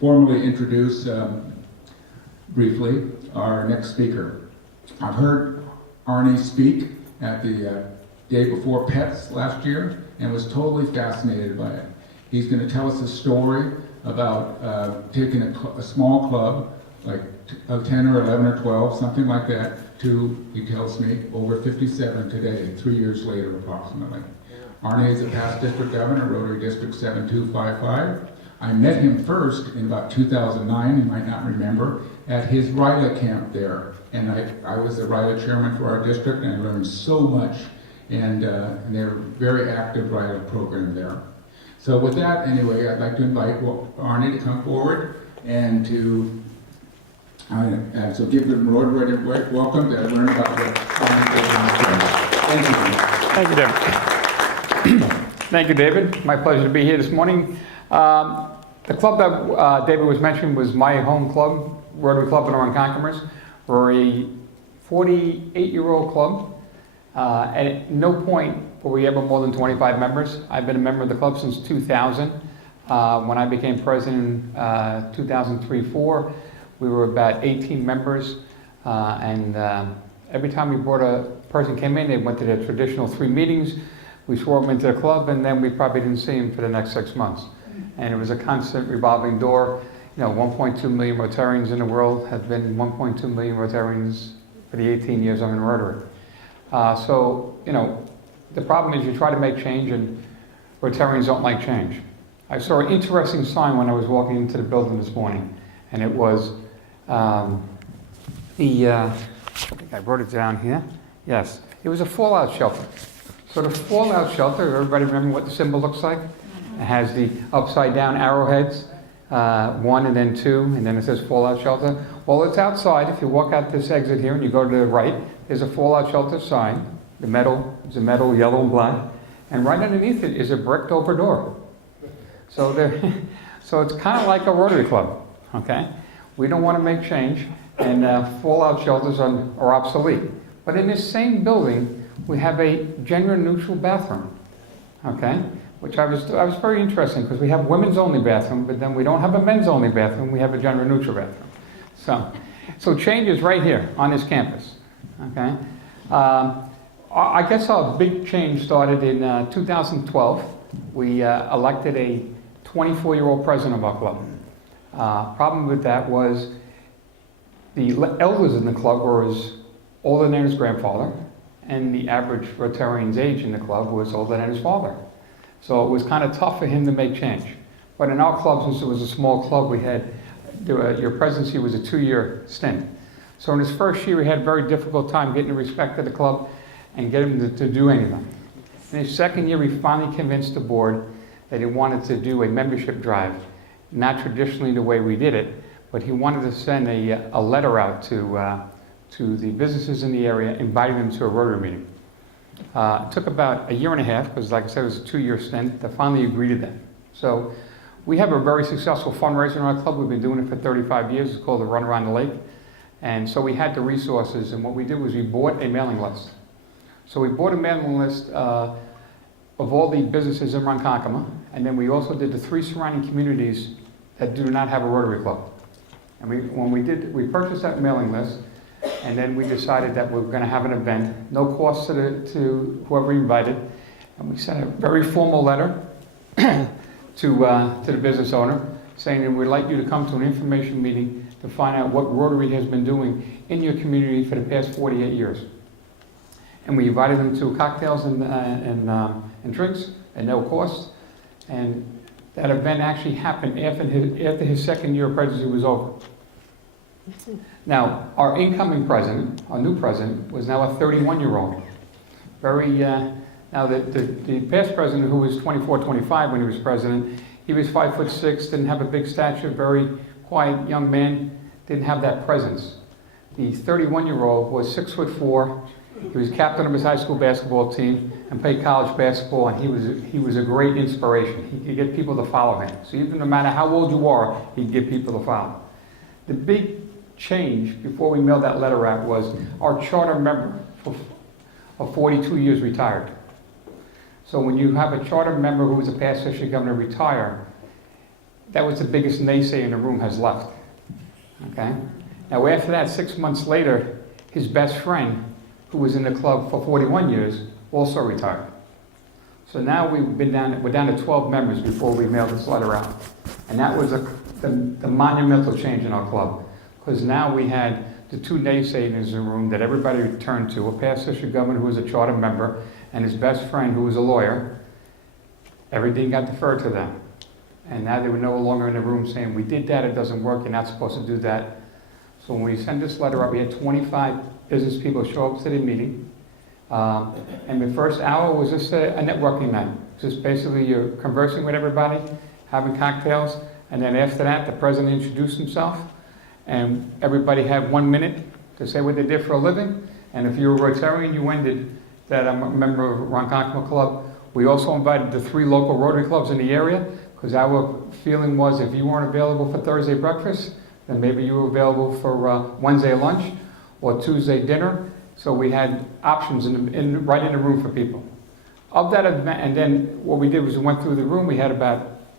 Formally introduce briefly our next speaker. I've heard Arnie speak at the day before Pets last year and was totally fascinated by it. He's going to tell us a story about taking a small club, like 10 or 11 or 12, something like that, to, he tells me, over 57 today, 3 years later approximately. Arnie is a past district governor, Rotary District 7255. I met him first in about 2009, you might not remember, at his RILA camp there. And I was the RILA chairman for our district, and I learned so much. And they're a very active RILA program there. So with that, anyway, I'd like to invite Arnie to come forward and to, so give them a welcome to learn about the Thank you. Thank you, David. Thank you, David. My pleasure to be here this morning. The club that David was mentioning was my home club, Rotary Club in Ronkonkoma. We're a 48-year-old club. At no point were we ever more than 25 members. I've been a member of the club since 2000. When I became president in 2003-04, we were about 18 members. Every time we brought a person came in, they went to their traditional 3 meetings. We swore them into the club, and then we probably didn't see them for the next 6 months. And it was a constant revolving door. You know, 1.2 million Rotarians in the world have been 1.2 million Rotarians for the 18 years I'm in Rotary. So, you know, the problem is you try to make change and Rotarians don't like change. I saw an interesting sign when I was walking into the building this morning, and it was I think I wrote it down here. Yes, it was a fallout shelter. So the fallout shelter, everybody remember what the symbol looks like? It has the upside down arrowheads, 1 and then 2, and then it says fallout shelter. Well, it's outside. If you walk out this exit here and you go to the right, there's a fallout shelter sign. It's a metal, yellow and black. And right underneath it is a bricked over door. So it's kind of like a Rotary Club, okay? We don't want to make change, and fallout shelters are obsolete. But in this same building, we have a gender-neutral bathroom, okay? Which I was very interesting, because we have women's only bathroom, but then we don't have a men's only bathroom, we have a gender-neutral bathroom. So change is right here on this campus, okay? I guess our big change started in 2012. We elected a 24-year-old president of our club. Problem with that was the elders in the club were as older than his grandfather, and the average Rotarian's age in the club was older than his father. So it was kind of tough for him to make change. But in our club, since it was a small club, we had, your presidency was a 2-year stint. So in his first year, he had a very difficult time getting the respect of the club and getting him to do anything. In his second year, he finally convinced the board that he wanted to do a membership drive, not traditionally the way we did it, but he wanted to send a letter out to the businesses in the area, inviting them to a Rotary meeting. It took about 1.5 years, because like I said, it was a 2-year stint, to finally agree to that. So we have a very successful fundraiser in our club. We've been doing it for 35 years. It's called the Run Around the Lake. And so we had the resources, and what we did was we bought a mailing list. So we bought a mailing list of all the businesses in Ronkonkoma, and then we also did the 3 surrounding communities that do not have a Rotary Club. And we purchased that mailing list, and then we decided that we were going to have an event, no cost to whoever we invited, and we sent a very formal letter to the business owner saying that we'd like you to come to an information meeting to find out what Rotary has been doing in your community for the past 48 years. And we invited them to cocktails and drinks at no cost. And That event actually happened after his second year of presidency was over. Now, our incoming president, our new president, was now a 31-year-old. Now, the past president, who was 24, 25 when he was president, he was 5'6", didn't have a big stature, very quiet young man, didn't have that presence. The 31-year-old was 6'4", he was captain of his high school basketball team and played college basketball, and he was a great inspiration. He could get people to follow him. So even no matter how old you are, he'd get people to follow. The big change before we mailed that letter out was our charter member of 42 years retired. So when you have a charter member who was a past history governor retire, that was the biggest naysay in the room has left. Okay? Now after that, 6 months later, his best friend, who was in the club for 41 years, also retired. So now we're down to 12 members before we mailed this letter out. And that was the monumental change in our club. Because now we had the two naysayers in the room that everybody turned to, a past history governor who was a charter member, and his best friend who was a lawyer. Everything got deferred to them. And now they were no longer in the room saying, we did that, it doesn't work, you're not supposed to do that. So when we sent this letter out, we had 25 business people show up to the meeting. And the first hour was just a networking night. Just basically you're conversing with everybody, having cocktails, and then after that, the president introduced himself, and everybody had 1 minute to say what they did for a living. And if you were a Rotarian, you ended that I'm a member of Ronkonkoma Club. We also invited the 3 local Rotary clubs in the area, because our feeling was if you weren't available for Thursday breakfast, then maybe you were available for Wednesday lunch or Tuesday dinner. So we had options right in the room for people. Of that event, and then what we did was we went through the room. We had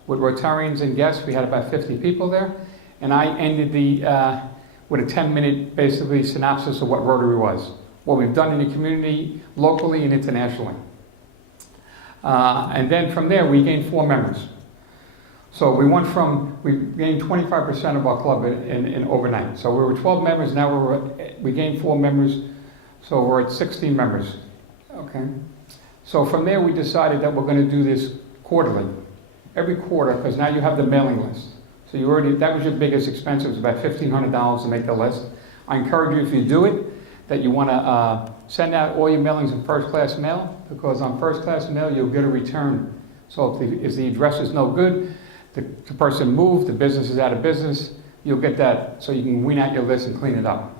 with Rotarians and guests, we had about 50 people there. And I ended with a 10-minute, basically, synopsis of what Rotary was, what we've done in the community, locally and internationally. And then from there, we gained 4 members. So we gained 25% of our club in overnight. So we were 12 members, now we gained 4 members, so we're at 16 members. Okay. So from there, we decided that we're going to do this quarterly, every quarter, because now you have the mailing list. So that was your biggest expense. It was about $1,500 to make the list. I encourage you, if you do it, that you want to send out all your mailings in first-class mail, because on first-class mail, you'll get a return. So if the address is no good, the person moved, the business is out of business, you'll get that, so you can wean out your list and clean it up.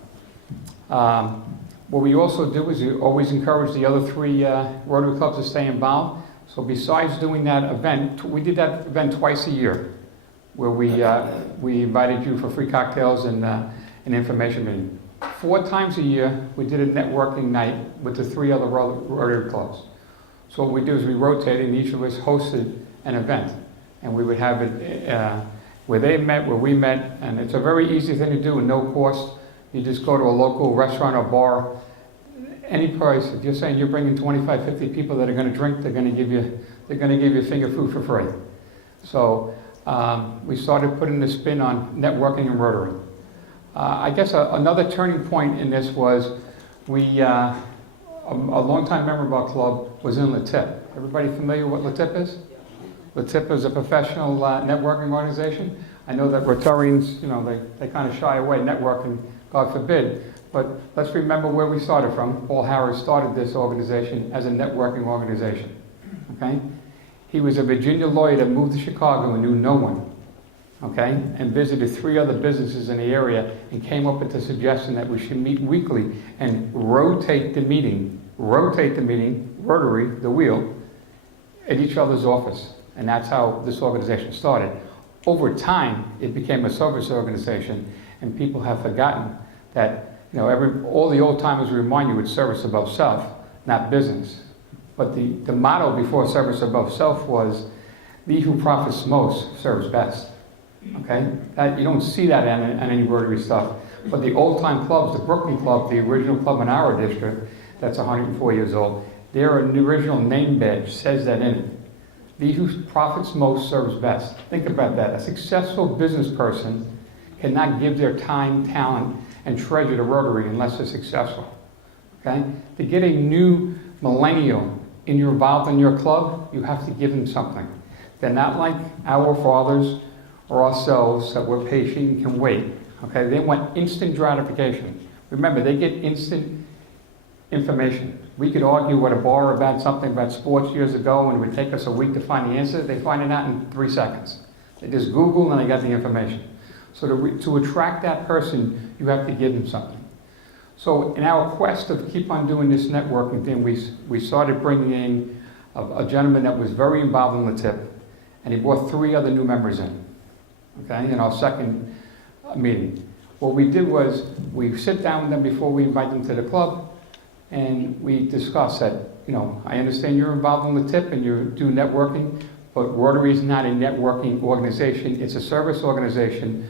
What we also do is we always encourage the other 3 Rotary clubs to stay involved. So besides doing that event, we did that event twice a year, where we invited you for free cocktails and an information meeting. 4 times a year, we did a networking night with the 3 other Rotary clubs. So what we do is we rotated, and each of us hosted an event. And we would have it where they met, where we met, and it's a very easy thing to do at no cost. You just go to a local restaurant or bar, any price. If you're saying you're bringing 25, 50 people that are going to drink, they're going to give you finger food for free. So we started putting the spin on networking and Rotary. I guess another turning point in this was a longtime member of our club was in LaTip. Everybody familiar with what LaTip is? LaTip is a professional networking organization. I know that Rotarians, they kind of shy away networking, God forbid. But let's remember where we started from. Paul Harris started this organization as a networking organization. Okay? He was a Virginia lawyer that moved to Chicago and knew no one. Okay? And visited 3 other businesses in the area and came up with the suggestion that we should meet weekly and rotate the meeting, Rotary, the wheel, at each other's office. And that's how this organization started. Over time, it became a service organization, and people have forgotten that, all the old timers remind you it's service above self, not business. But the motto before service above self was, "He who profits most serves best." Okay? You don't see that on any Rotary stuff. But the old time clubs, the Brooklyn Club, the original club in our district, that's 104 years old, their original name badge says that in it. "He who profits most serves best." Think about that. A successful business person cannot give their time, talent, and treasure to Rotary unless they're successful. Okay? To get a new millennial involved in your club, you have to give them something. They're not like our fathers or ourselves that we're patient and can wait. Okay, they want instant gratification. Remember, they get instant information. We could argue at a bar about something about sports years ago, and it would take us a week to find the answer. They find it out in 3 seconds. They just Google and they got the information. So to attract that person, you have to give them something. So in our quest to keep on doing this networking thing, we started bringing in a gentleman that was very involved in the tip, and he brought 3 other new members in, okay, in our second meeting. What we did was we sit down with them before we invite them to the club, and we discuss that, you know, I understand you're involved in the tip and you do networking, but Rotary is not a networking organization, it's a service organization,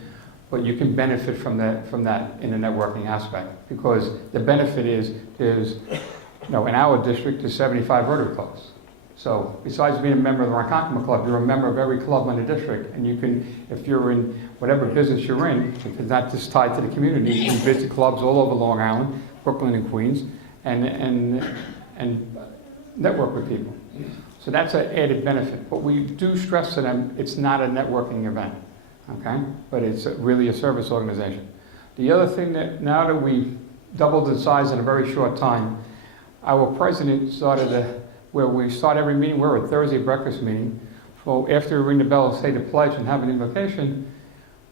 but you can benefit from that in the networking aspect, because the benefit is there's, you know, in our district there's 75 Rotary clubs. So besides being a member of the Ronkonkoma Club, you're a member of every club in the district, and you can, if you're in whatever business you're in, if it's not just tied to the community, you can visit clubs all over Long Island, Brooklyn and Queens, and network with people. So that's an added benefit. But we do stress to them, it's not a networking event, okay? But it's really a service organization. The other thing that now that we've doubled in size in a very short time, our president started where we start every meeting, we're a Thursday breakfast meeting. So after we ring the bell, say the pledge and have an invocation,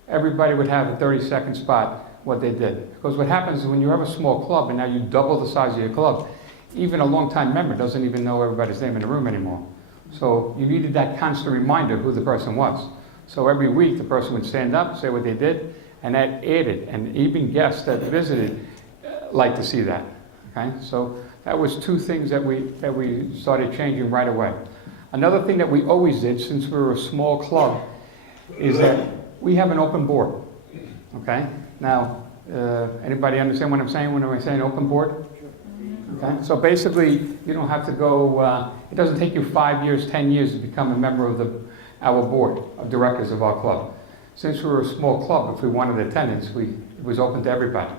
everybody would have a 30-second spot what they did. Because what happens is when you have a small club and now you double the size of your club, even a long-time member doesn't even know everybody's name in the room anymore. So you needed that constant reminder who the person was. So every week the person would stand up, say what they did, and that added, and even guests that visited like to see that. Okay, so that was 2 things that we started changing right away. Another thing that we always did, since we were a small club, is that we have an open board. Okay, now anybody understand what I'm saying when I'm saying open board? Okay, so basically you don't have to go. It doesn't take you 5 years, 10 years to become a member of our board of directors of our club. Since we were a small club, if we wanted attendance, it was open to everybody.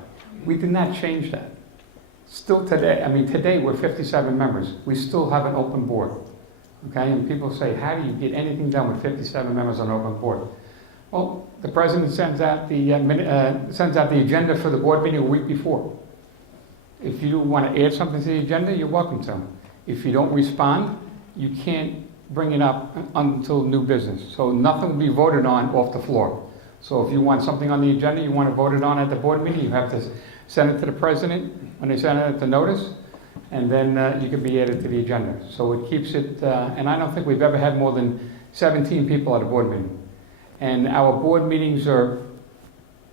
We did not change that. Still today, I mean today we're 57 members. We still have an open board. Okay, and people say, how do you get anything done with 57 members on an open board? Well, the president sends out the agenda for the board meeting a week before. If you want to add something to the agenda, you're welcome to. If you don't respond, you can't bring it up until new business. So nothing will be voted on off the floor. So if you want something on the agenda you want to vote it on at the board meeting, you have to send it to the president when they send it to notice, and then you can be added to the agenda. So it keeps it, and I don't think we've ever had more than 17 people at a board meeting. And our board meetings are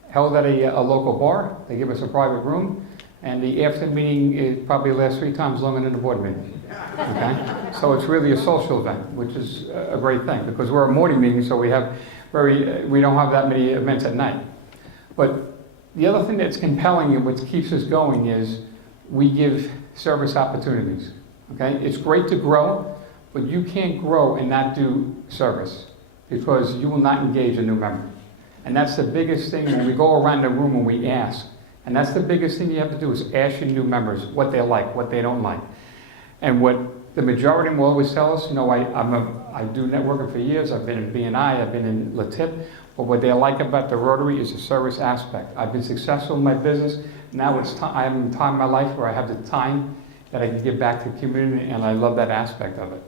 held at a local bar. They give us a private room, and the after meeting is probably lasts 3 times longer than the board meeting. Okay? So it's really a social event, which is a great thing, because we're a morning meeting, so we don't have that many events at night. But the other thing that's compelling and what keeps us going is we give service opportunities. Okay? It's great to grow, but you can't grow and not do service, because you will not engage a new member. And that's the biggest thing when we go around the room and we ask. And that's the biggest thing you have to do is ask your new members what they like, what they don't like. And what the majority will always tell us, you know, I do networking for years, I've been in BNI, I've been in LaTip, but what they like about the Rotary is the service aspect. I've been successful in my business, now it's time, I'm in time in my life where I have the time that I can give back to the community, and I love that aspect of it.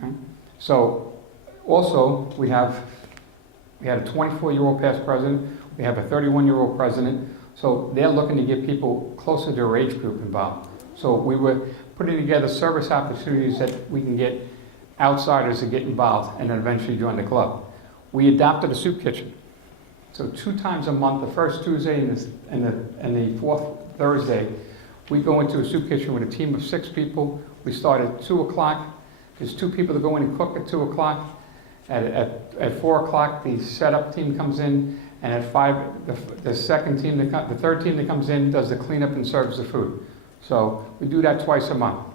Okay? So, also, we had a 24-year-old past president, we have a 31-year-old president, so they're looking to get people closer to their age group involved. So we were putting together service opportunities that we can get outsiders to get involved and then eventually join the club. We adopted a soup kitchen. So 2 times a month, the first Tuesday and the 4th Thursday, we go into a soup kitchen with a team of 6 people. We start at 2 o'clock. There's 2 people that go in and cook at 2 o'clock. At 4 o'clock, the setup team comes in, and at 5, the third team that comes in does the cleanup and serves the food. So we do that twice a month.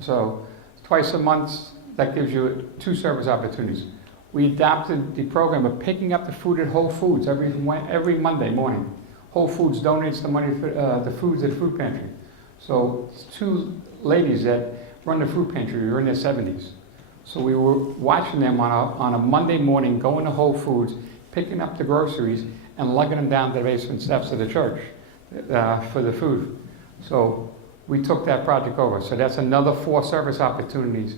So twice a month, that gives you 2 service opportunities. We adopted the program of picking up the food at Whole Foods every Monday morning. Whole Foods donates the money for the foods at the food pantry. So it's 2 ladies that run the food pantry, are in their 70s. So we were watching them on a Monday morning, going to Whole Foods, picking up the groceries, and lugging them down the basement steps of the church for the food. So we took that project over. So that's another 4 service opportunities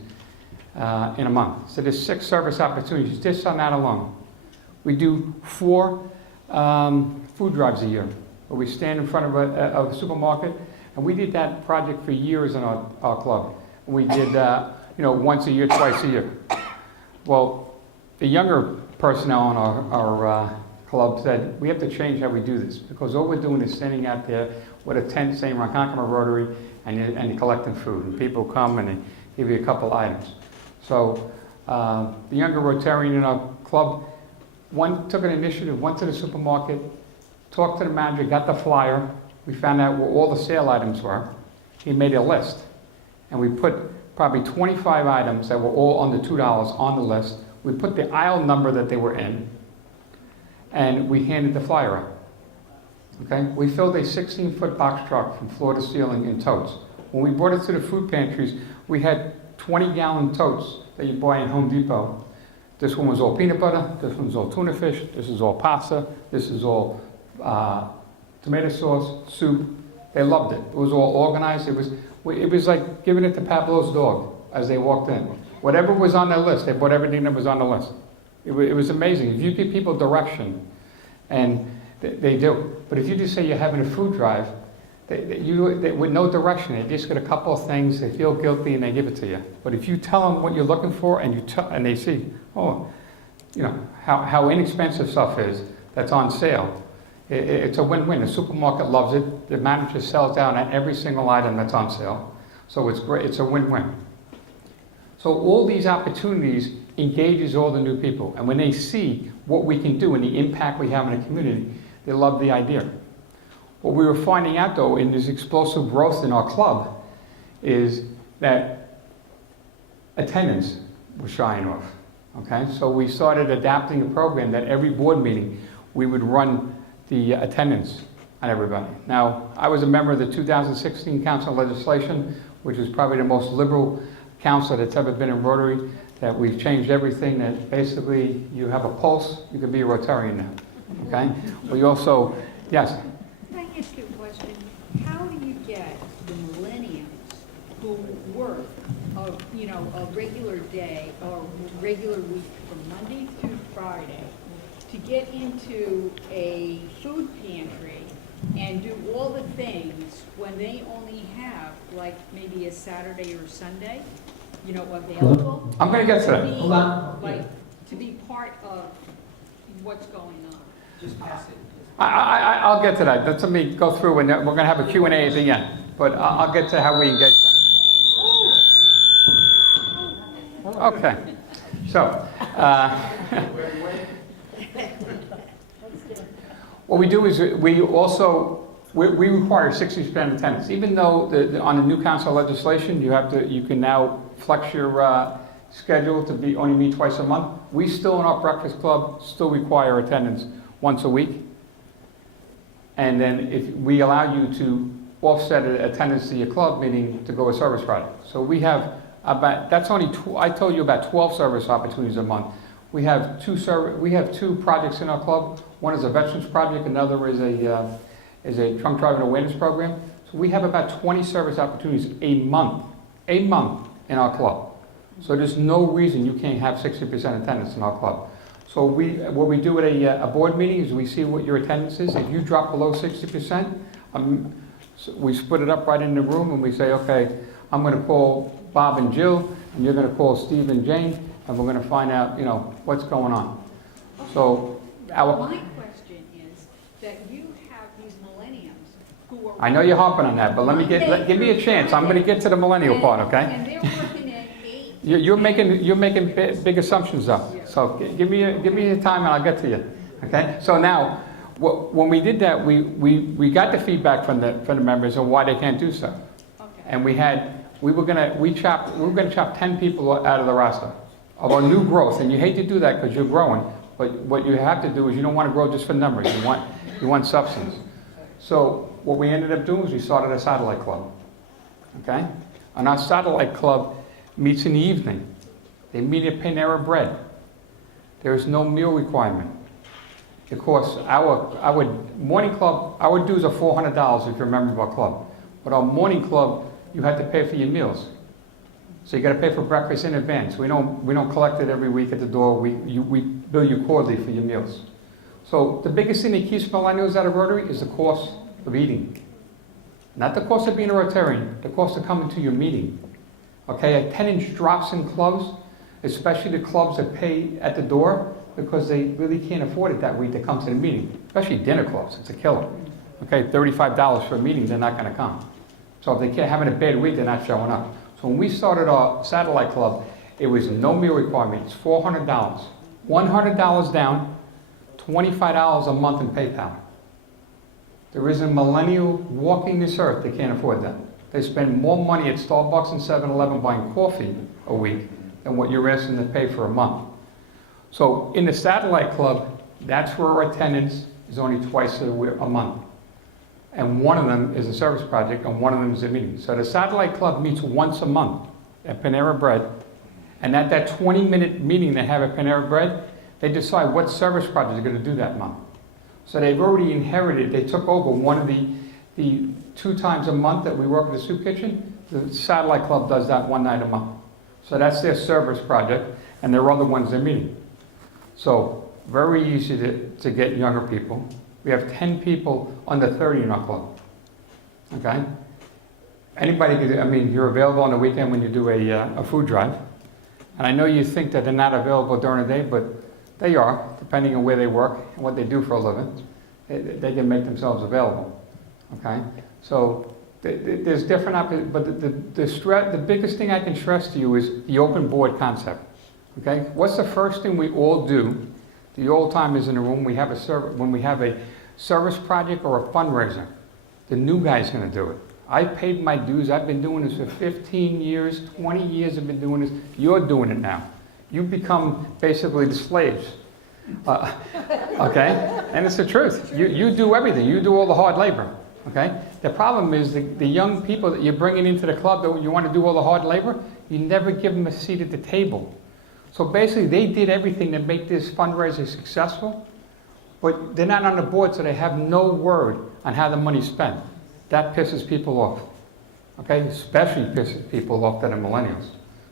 in a month. So there's 6 service opportunities just on that alone. We do 4 food drives a year, where we stand in front of a supermarket, and we did that project for years in our club. We did, once a year, twice a year. Well, the younger personnel on our club said, we have to change how we do this, because all we're doing is standing out there with a tent saying Ronkonkoma Rotary, and you're collecting food. And people come and they give you a couple items. So the younger Rotarian in our club, one took an initiative, went to the supermarket, talked to the manager, got the flyer. We found out where all the sale items were. He made a list. And we put probably 25 items that were all under $2 on the list. We put the aisle number that they were in, and we handed the flyer out. Okay? We filled a 16-foot box truck from floor to ceiling in totes. When we brought it to the food pantries, we had 20-gallon totes that you buy in Home Depot. This one was all peanut butter, this one's all tuna fish, this is all pasta, this is all tomato sauce, soup. They loved it. It was all organized. It was like giving it to Pablo's dog as they walked in. Whatever was on their list, they bought everything that was on the list. It was amazing. If you give people direction, and they do. But if you just say you're having a food drive, with no direction, they just get a couple of things, they feel guilty, and they give it to you. But if you tell them what you're looking for, and they see, how inexpensive stuff is that's on sale, it's a win-win. The supermarket loves it. The manager sells down on every single item that's on sale. So it's great. It's a win-win. So all these opportunities engages all the new people. And when they see what we can do and the impact we have in the community, they love the idea. What we were finding out, though, in this explosive growth in our club is that attendance was shying off. Okay? So we started adapting a program that every board meeting we would run the attendance on everybody. Now, I was a member of the 2016 Council of Legislation, which is probably the most liberal council that's ever been in Rotary, that we've changed everything, that basically you have a pulse, you can be a Rotarian now. Okay? We also, yes? Can I ask you a question? How do you get the millennials who work a regular day or regular week from Monday through Friday to get into a food pantry and do all the things when they only have like maybe a Saturday or Sunday, available? I'm going to get to that. Hold on. To be part of what's going on. Just pass it. I'll get to that. Let me go through, and we're going to have a Q&A at the end. But I'll get to how we engage them. Okay. So, what we do is we require 60% attendance. Even though on the new council legislation you can now flex your schedule to only meet twice a month, we still in our breakfast club still require attendance once a week. And then if we allow you to offset attendance to your club, meaning to go a service project. So we have I told you about 12 service opportunities a month. We have two projects in our club. One is a veterans project, another is a drunk driving awareness program. So we have about 20 service opportunities a month in our club. So there's no reason you can't have 60% attendance in our club. So what we do at a board meeting is we see what your attendance is. If you drop below 60%, so we split it up right in the room and we say, okay, I'm going to call Bob and Jill, and you're going to call Steve and Jane, and we're going to find out, what's going on. Okay. So my question is that you have these millennials who are. I know you're hopping on that, but give me a chance. I'm going to get to the millennial part, okay? And they're working at 8. You're making big assumptions though. So give me your time and I'll get to you. Okay. So now, when we did that, we got the feedback from the members on why they can't do so. Okay. And we were gonna chop 10 people out of the roster of our new growth. And you hate to do that because you're growing, but what you have to do is you don't want to grow just for numbers. You want substance. So what we ended up doing is we started a satellite club. Okay. And our satellite club meets in the evening. They meet at Panera Bread. There is no meal requirement. Of course, our morning club, our dues are $400 if you're a member of our club. But our morning club, you have to pay for your meals. So you got to pay for breakfast in advance. We don't collect it every week at the door. We bill you quarterly for your meals. So the biggest thing that keeps millennials out of Rotary is the cost of eating. Not the cost of being a Rotarian, the cost of coming to your meeting. Okay, attendance drops in clubs, especially the clubs that pay at the door, because they really can't afford it that week to come to the meeting, especially dinner clubs. It's a killer. Okay, $35 for a meeting, they're not going to come. So if they can't having a bad week, they're not showing up. So when we started our satellite club, it was no meal requirement. It's $400. $100 down, $25 a month in PayPal. There is a millennial walking this earth that can't afford that. They spend more money at Starbucks and 7-Eleven buying coffee a week than what you're asking to pay for a month. So in the satellite club, that's where our attendance is only twice a month. And one of them is a service project, and one of them is a meeting. So the satellite club meets once a month at Panera Bread. And at that 20-minute meeting they have at Panera Bread, they decide what service project they're going to do that month. So they've already inherited, they took over one of the 2 times a month that we work at the soup kitchen. The satellite club does that 1 night a month. So that's their service project, and there are other ones they're meeting. So very easy to get younger people. We have 10 people under 30 in our club. Okay? Anybody could, I mean, you're available on the weekend when you do a food drive. And I know you think that they're not available during the day, but they are, depending on where they work and what they do for a living. They can make themselves available. Okay? So there's different options, but the biggest thing I can stress to you is the open board concept. Okay? What's the first thing we all do? The old timers in the room, when we have a service project or a fundraiser, the new guy's going to do it. I paid my dues. I've been doing this for 15 years, 20 years I've been doing this. You're doing it now. You become basically the slaves. Okay? And it's the truth. You do everything. You do all the hard labor. Okay? The problem is the young people that you're bringing into the club that you want to do all the hard labor, you never give them a seat at the table. So basically, they did everything to make this fundraiser successful, but they're not on the board, so they have no word on how the money's spent. That pisses people off. Okay? Especially pisses people off that are millennials,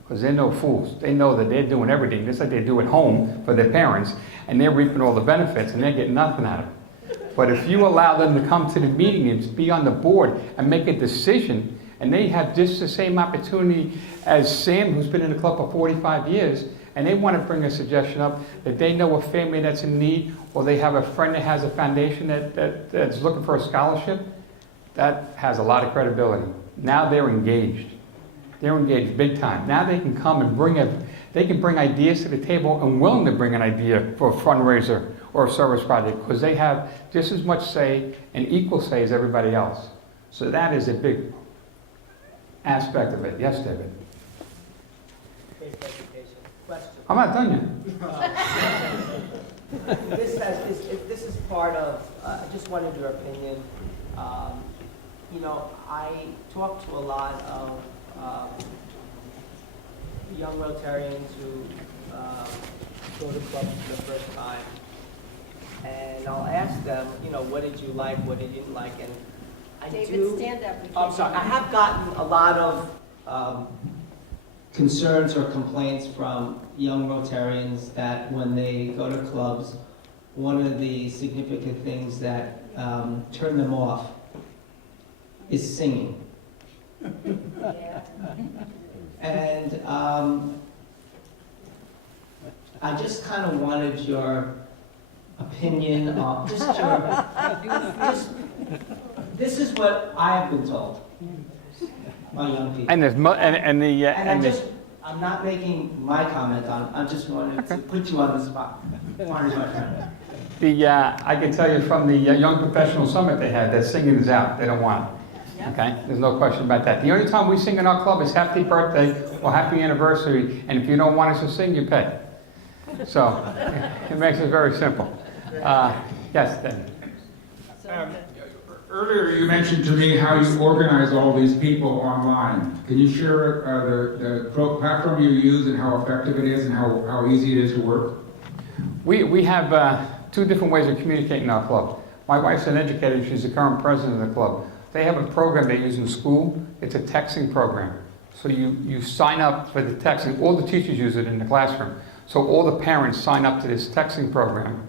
because they're no fools. They know that they're doing everything just like they do at home for their parents, and they're reaping all the benefits, and they're getting nothing out of it. But if you allow them to come to the meeting and be on the board and make a decision, and they have just the same opportunity as Sam, who's been in the club for 45 years, and they want to bring a suggestion up that they know a family that's in need, or they have a friend that has a foundation that's looking for a scholarship, that has a lot of credibility. Now they're engaged. They're engaged big time. Now they can come and bring ideas to the table and willing to bring an idea for a fundraiser or a service project, because they have just as much say and equal say as everybody else. So that is a big aspect of it. Yes, David? Question. I'm not done yet. This is part of, I just wanted your opinion. You know, I talk to a lot of young Rotarians who go to clubs for the first time. And I'll ask them, you know, what did you like, what did you didn't like? And I David, stand up. I'm sorry. I have gotten a lot of concerns or complaints from young Rotarians that when they go to clubs, one of the significant things that turn them off is singing. Yeah. And I just kind of wanted your opinion on this is what I've been told by young people. And there's I'm not making my comment on. I just wanted to put you on the spot. Arnie's my friend. I can tell you from the Young Professional Summit they had, that singing is out. They don't want it. Okay? There's no question about that. The only time we sing in our club is happy birthday or happy anniversary, and if you don't want us to sing, you pay. So it makes it very simple. Yes, then. Earlier, you mentioned to me how you organize all these people online. Can you share the platform you use and how effective it is and how easy it is to work? We have two different ways of communicating in our club. My wife's an educator. She's the current president of the club. They have a program they use in school. It's a texting program. So you sign up for the texting. All the teachers use it in the classroom. So all the parents sign up to this texting program.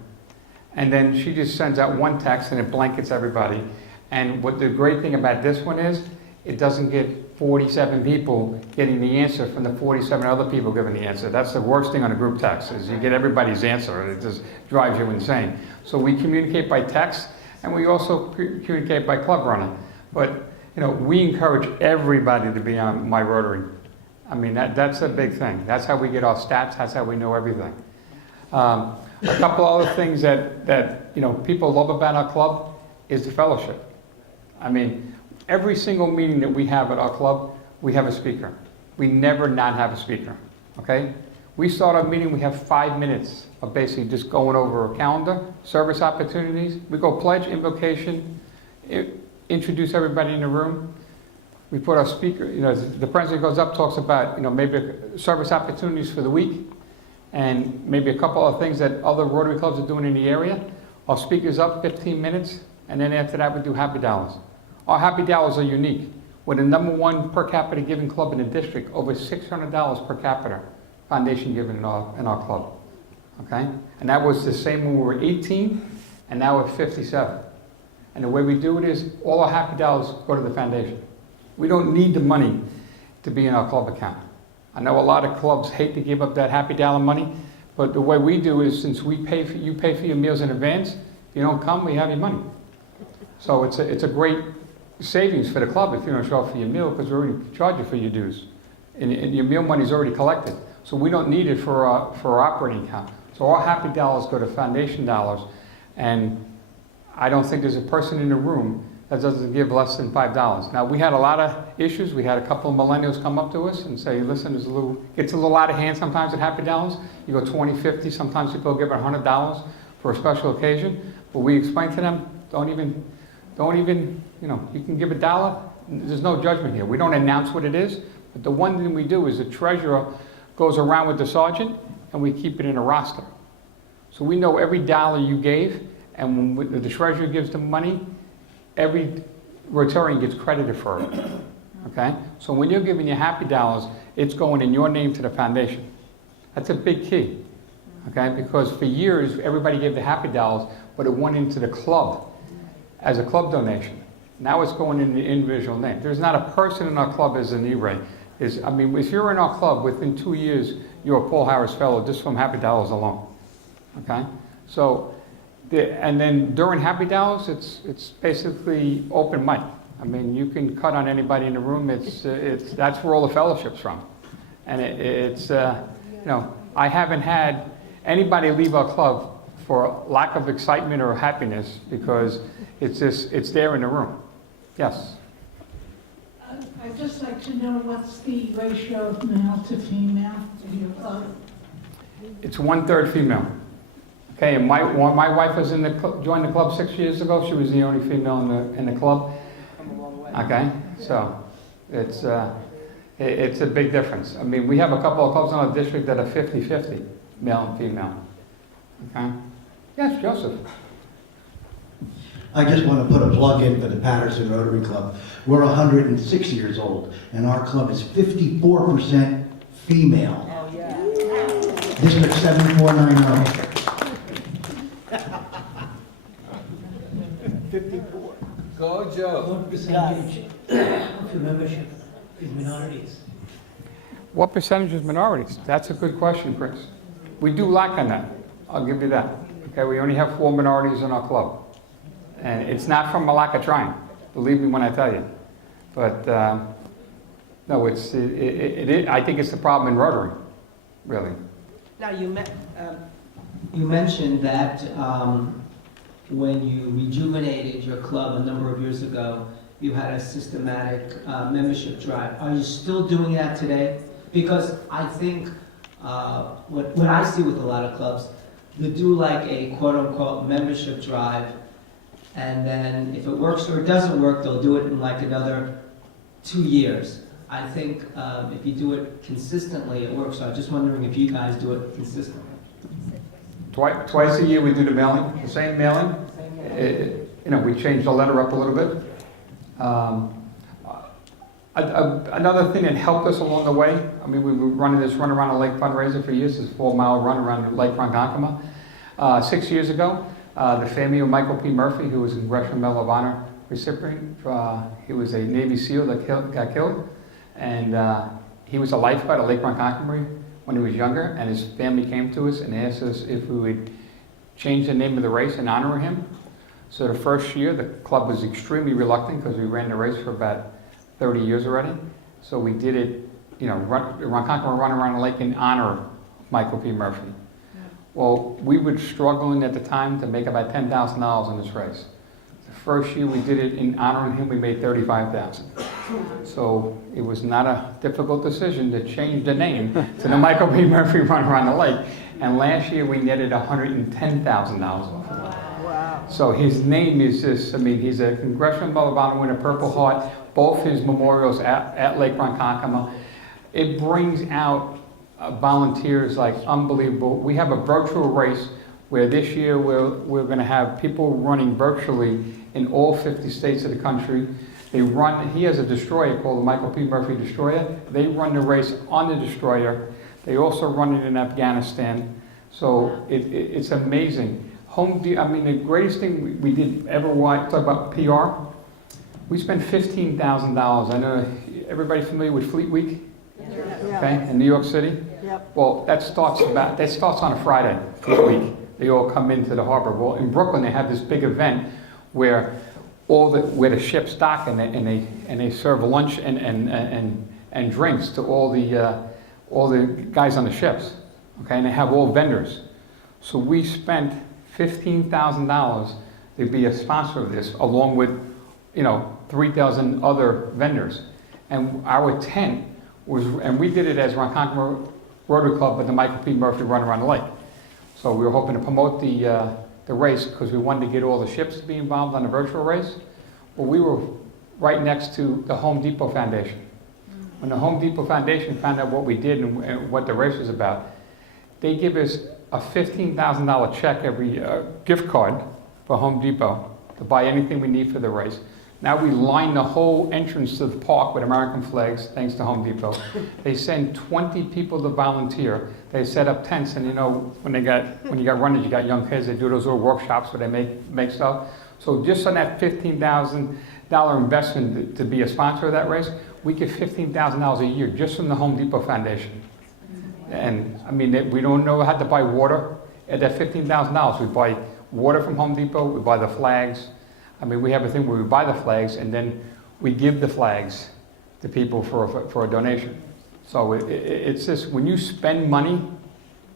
And then she just sends out one text and it blankets everybody. And what the great thing about this one is, it doesn't get 47 people getting the answer from the 47 other people giving the answer. That's the worst thing on a group text, is you get everybody's answer. It just drives you insane. So we communicate by text, and we also communicate by club running. But, we encourage everybody to be on My Rotary. I mean, that's a big thing. That's how we get our stats. That's how we know everything. A couple other things that people love about our club is the fellowship. I mean, every single meeting that we have at our club, we have a speaker. We never not have a speaker, okay? We start our meeting, we have 5 minutes of basically just going over a calendar, service opportunities. We go pledge, invocation, introduce everybody in the room. We put our speaker, the president goes up, talks about, maybe service opportunities for the week, and maybe a couple of things that other Rotary clubs are doing in the area. Our speaker's up 15 minutes, and then after that we do happy dollars. Our happy dollars are unique. We're the #1 per capita giving club in the district, over $600 per capita foundation given in our club, okay? And that was the same when we were 18, and now we're 57. And the way we do it is, all our happy dollars go to the foundation. We don't need the money to be in our club account. I know a lot of clubs hate to give up that happy dollar money, but the way we do is, since you pay for your meals in advance, you don't come, we have your money. So it's a great savings for the club if you don't show up for your meal, because we already charge you for your dues. And your meal money is already collected. So we don't need it for our operating account. So our happy dollars go to foundation dollars, and I don't think there's a person in the room that doesn't give less than $5. Now, we had a lot of issues. We had a couple of millennials come up to us and say, listen, it's a little out of hand sometimes at happy dollars. You go 20, 50, sometimes people give $100 for a special occasion. But we explain to them, don't even, you can give $1. There's no judgment here. We don't announce what it is. But the one thing we do is the treasurer goes around with the sergeant, and we keep it in a roster. So we know every dollar you gave, and when the treasurer gives the money, every Rotarian gets credited for it, okay? So when you're giving your happy dollars, it's going in your name to the foundation. That's a big key, okay? Because for years, everybody gave the happy dollars, but it went into the club as a club donation. Now it's going in the individual name. There's not a person in our club as an E-Ray. If you're in our club, within 2 years, you're a Paul Harris Fellow just from happy dollars alone, okay? So, and then during happy dollars, it's basically open mic. I mean, you can cut on anybody in the room. That's where all the fellowship's from. And I haven't had anybody leave our club for lack of excitement or happiness, because it's there in the room. Yes? I'd just like to know, what's the ratio of male to female in your club? It's 1/3 female. Okay, and my wife was joined the club 6 years ago. She was the only female in the club. Okay, so it's a big difference. I mean, we have a couple of clubs in our district that are 50-50, male and female. Okay? Yes, Joseph. I just want to put a plug in for the Patterson Rotary Club. We're 106 years old, and our club is 54% female. Oh, yeah. District 7490. 54. Go, Joe. What percentage of your membership is minorities? What percentage is minorities? That's a good question, Chris. We do lack on that. I'll give you that. Okay, we only have 4 minorities in our club. And it's not from a lack of trying, believe me when I tell you. But no, I think it's the problem in Rotary, really. Now, you mentioned that when you rejuvenated your club a number of years ago, you had a systematic membership drive. Are you still doing that today? Because I think what I see with a lot of clubs, they do like a quote-unquote membership drive, and then if it works or it doesn't work, they'll do it in like another 2 years. I think if you do it consistently, it works. So I'm just wondering if you guys do it consistently. Twice a year, we do the mailing, the same mailing. We change the letter up a little bit. Another thing that helped us along the way, I mean, we were running this Run Around the Lake fundraiser for years, this 4-mile run around Lake Ronkonkoma. 6 years ago, the family of Michael P. Murphy, who was a Congressional Medal of Honor recipient, he was a Navy SEAL that got killed, and he was a lifeguard at Lake Ronkonkoma when he was younger, and his family came to us and asked us if we would change the name of the race and honor him. So the first year, the club was extremely reluctant because we ran the race for about 30 years already. So we did it, Ronkonkoma Run Around the Lake in honor of Michael P. Murphy. Well, we were struggling at the time to make about $10,000 in this race. The first year we did it in honoring him, we made $35,000. So it was not a difficult decision to change the name to the Michael P. Murphy Run Around the Lake. And last year we netted $110,000 off of it. Wow. So his name is just, I mean, he's a Congressional Medal of Honor winner, Purple Heart, both his memorials at Lake Ronkonkoma. It brings out volunteers like unbelievable. We have a virtual race where this year we're going to have people running virtually in all 50 states of the country. They run, he has a destroyer called the Michael P. Murphy Destroyer. They run the race on the destroyer. They also run it in Afghanistan. So it's amazing. The greatest thing we did ever, talk about PR, we spent $15,000. I know everybody familiar with Fleet Week? Okay, in New York City? Yep. Well, that starts on a Friday, Fleet Week. They all come into the harbor. Well, in Brooklyn, they have this big event where where the ships dock and they serve lunch and drinks to all the guys on the ships. Okay, and they have all vendors. So we spent $15,000 to be a sponsor of this, along with 3,000 other vendors. And our tent was, and we did it as Ronkonkoma Rotary Club with the Michael P. Murphy Run Around the Lake. So we were hoping to promote the race because we wanted to get all the ships to be involved on the virtual race. Well, we were right next to the Home Depot Foundation. When the Home Depot Foundation found out what we did and what the race was about, they give us a $15,000 check every gift card for Home Depot to buy anything we need for the race. Now we line the whole entrance to the park with American flags, thanks to Home Depot. They send 20 people to volunteer. They set up tents, and when you got runners, you got young kids, they do those little workshops where they make stuff. So just on that $15,000 investment to be a sponsor of that race, we get $15,000 a year just from the Home Depot Foundation. And I mean, we don't know how to buy water. At that $15,000, we buy water from Home Depot, we buy the flags. I mean, we have a thing where we buy the flags and then we give the flags to people for a donation. So it's just, when you spend money,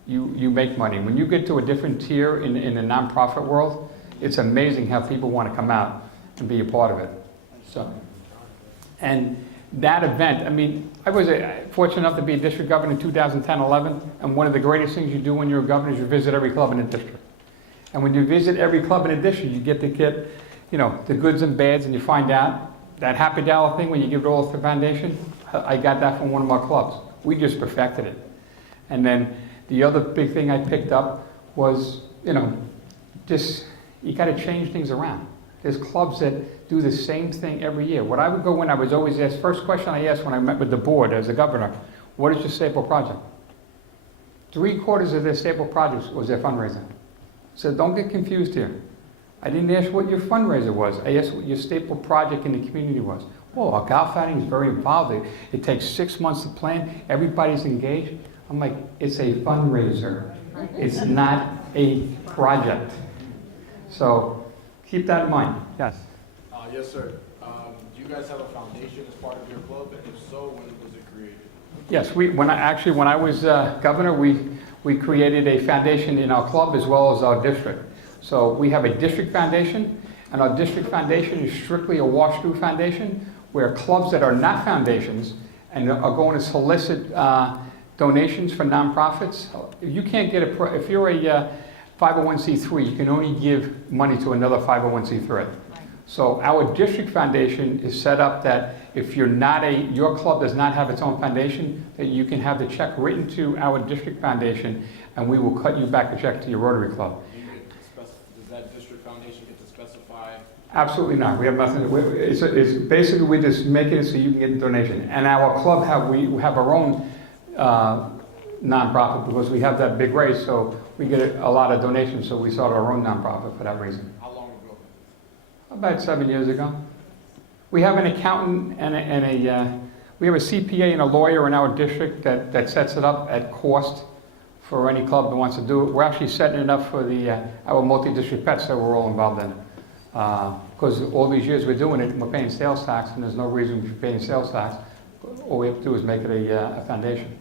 you make money. When you get to a different tier in the nonprofit world, it's amazing how people want to come out and be a part of it. So, and that event, I mean, I was fortunate enough to be a district governor in 2010-11, and one of the greatest things you do when you're a governor is you visit every club in the district. And when you visit every club in the district, you get to get, the goods and bads, and you find out that Happy Dollar thing when you give it all to the foundation. I got that from one of my clubs. We just perfected it. And then the other big thing I picked up was, just, you got to change things around. There's clubs that do the same thing every year. When I would go in, I was always asked, first question I asked when I met with the board as a governor, what is your staple project? 3/4 of their staple projects was their fundraising. So don't get confused here. I didn't ask what your fundraiser was. I asked what your staple project in the community was. Well, our golf outing is very involved. It takes 6 months to plan. Everybody's engaged. I'm like, it's a fundraiser. It's not a project. So keep that in mind. Yes. Yes, sir. Do you guys have a foundation as part of your club? And if so, when was it created? Yes, when I was governor, we created a foundation in our club as well as our district. So we have a district foundation, and our district foundation is strictly a wash-through foundation, where clubs that are not foundations and are going to solicit donations for nonprofits. You can't get if you're 501c3, you can only give money to another 501c3. So our district foundation is set up that if you're not your club does not have its own foundation, that you can have the check written to our district foundation, and we will cut you back a check to your Rotary Club. Does that district foundation get to specify? Absolutely not. We have nothing. It's basically we just make it so you can get the donation. And our club we have our own nonprofit because we have that big race, so we get a lot of donations. So we started our own nonprofit for that reason. How long ago? About 7 years ago. We have an accountant and we have a CPA and a lawyer in our district that sets it up at cost for any club that wants to do it. We're actually setting it up for our multi-district pets that we're all involved in. Because all these years we're doing it, we're paying sales tax, and there's no reason we should be paying sales tax. All we have to do is make it a foundation.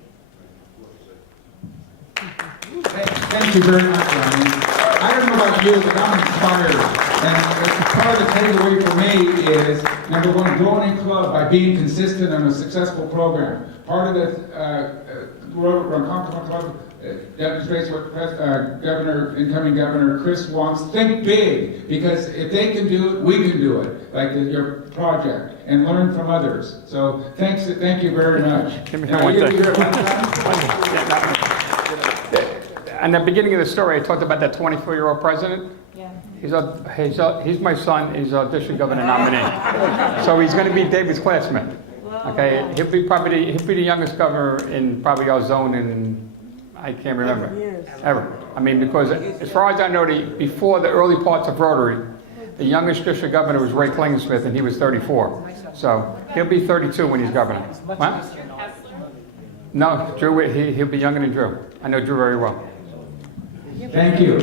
Thank you very much, Ronnie. I don't know about you, but I'm inspired. And part of the takeaway for me is, number one, growing a club by being consistent on a successful program. Part of the Quaranta Club demonstrates what incoming Governor Chris wants. Think big, because if they can do it, we can do it. Like your project, and learn from others. So thank you very much. In the beginning of the story, I talked about that 24-year-old president. Yeah. He's my son. He's our district governor nominee. So he's going to be David's classmate. Okay, he'll be the youngest governor in probably our zone in, I can't remember, ever. I mean, because as far as I know, before the early parts of Rotary, the youngest district governor was Ray Klingensmith, and he was 34. So he'll be 32 when he's governor. What? No, Drew, he'll be younger than Drew. I know Drew very well. Thank you.